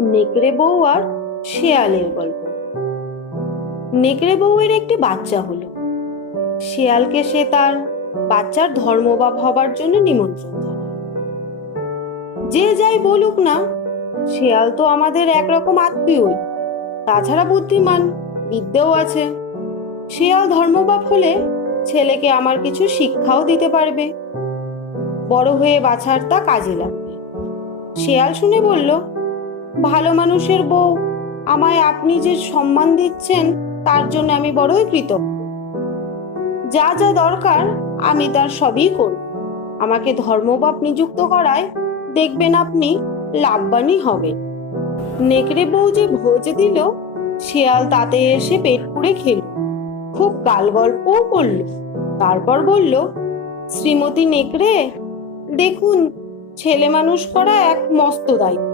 নেকড়ে বউ আর শেয়ালের গল্প। নেকড়ে বউয়ের একটি বাচ্চা হলো। শেয়ালকে সে তার বাচ্চার ধর্মবাপ হবার জন্য নিমন্ত্রণ জানায়। যে যাই বলুক না, শেয়াল তো আমাদের একরকম আত্মীয়ই, তাছাড়া বুদ্ধিমান, বিদ্যেও আছে। শেয়াল ধর্মবাপ হলে ছেলেকে আমার কিছু শিক্ষাও দিতে পারবে, বড় হয়ে বাছার তা কাজে লাগবে। শেয়াল শুনে বলল, ভালো মানুষের বউ, আমায় আপনি যে সম্মান দিচ্ছেন তার জন্য আমি বড়ই কৃতজ্ঞ। যা যা দরকার আমি তার সবই করব। আমাকে ধর্মবাপ নিযুক্ত করায় দেখবেন আপনি লাভবানই হবেন। নেকড়ে বউ যে ভোজ দিল, শেয়াল তাতে এসে পেট পুড়ে খেল, খুব গাল গল্পও করল। তারপর বলল, শ্রীমতী নেকড়ে, দেখুন, ছেলে মানুষ করা এক মস্ত দায়িত্ব।